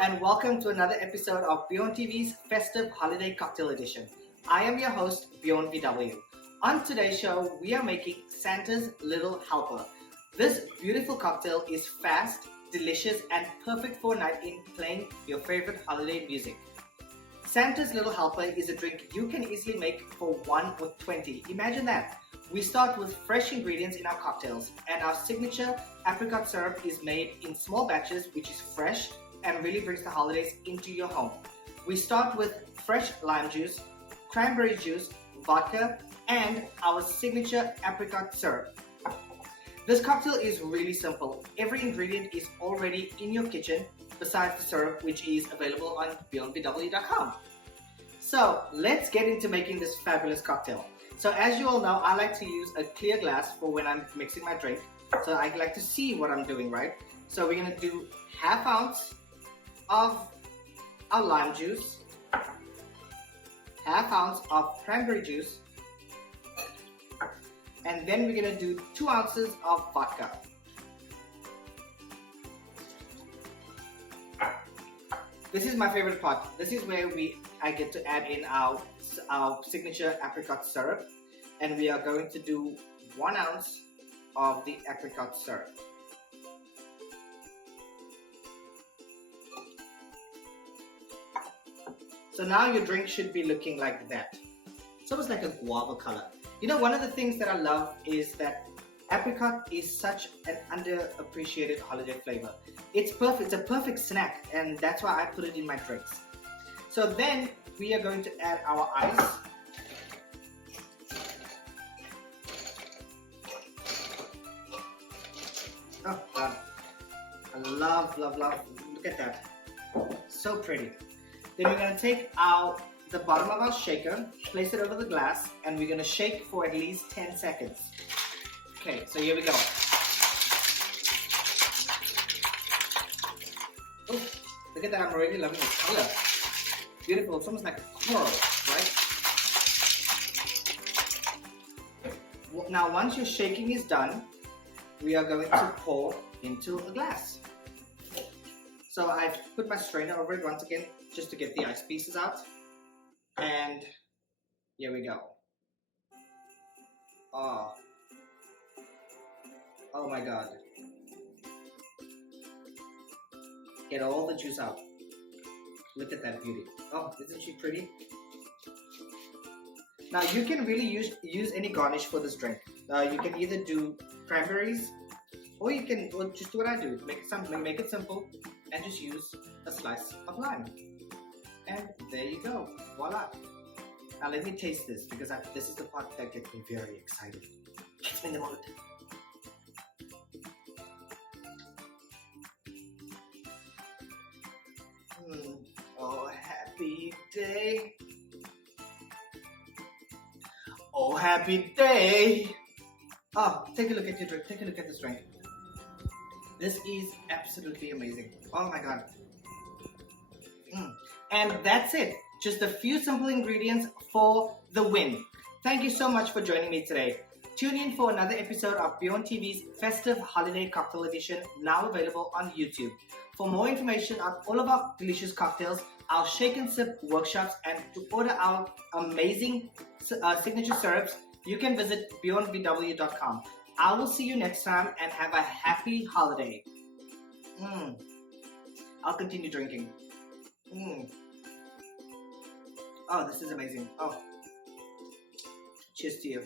and welcome to another episode of Björn TV's Festive Holiday Cocktail Edition. I am your host, Björn VW. On today's show, we are making Santa's Little Helper. This beautiful cocktail is fast, delicious, and perfect for a night in playing your favorite holiday music. Santa's Little Helper is a drink you can easily make for 1 or 20. Imagine that. We start with fresh ingredients in our cocktails, and our signature apricot syrup is made in small batches, which is fresh and really brings the holidays into your home. We start with fresh lime juice, cranberry juice, vodka, and our signature apricot syrup. This cocktail is really simple. Every ingredient is already in your kitchen, besides the syrup, which is available on bjornvw.com. So let's get into making this fabulous cocktail. So as you all know, I like to use a clear glass for when I'm mixing my drink. So I like to see what I'm doing, right? So we're gonna do ½ ounce of our lime juice, ½ ounce of cranberry juice, and then we're gonna do 2 ounces of vodka. This is my favorite part. This is where I get to add in our signature apricot syrup, and we are going to do 1 ounce of the apricot syrup. So now your drink should be looking like that. It's almost like a guava color. You know, one of the things that I love is that apricot is such an underappreciated holiday flavor. It's perfect, it's a perfect snack, and that's why I put it in my drinks. So then we are going to add our ice. Oh God, I love, look at that, so pretty. Then we're going to take the bottom of our shaker, place it over the glass, and we're going to shake for at least 10 seconds. Okay, so here we go. Oh, look at that, I'm already loving the color. Beautiful, it's almost like a coral, right? Now once your shaking is done, we are going to pour into a glass. So I've put my strainer over it once again, just to get the ice pieces out. And here we go. Oh my God. Get all the juice out. Look at that beauty. Oh, isn't she pretty? Now you can really use any garnish for this drink. You can either do cranberries, or you can just do what I do. Make it simple and just use a slice of lime. And there you go, voila. Now let me taste this, because this is the part that gets me very excited. Gets me in the mood. Oh, happy day. Oh, happy day. Oh, take a look at your drink. Take a look at this drink. This is absolutely amazing. Oh my God. And that's it. Just a few simple ingredients for the win. Thank you so much for joining me today. Tune in for another episode of Bjorn TV's Festive Holiday Cocktail Edition, now available on YouTube. For more information on all of our delicious cocktails, our shake and sip workshops, and to order our amazing signature syrups, you can visit bjornvw.com. I will see you next time, and have a happy holiday. I'll continue drinking. Oh, this is amazing. Oh, cheers to you.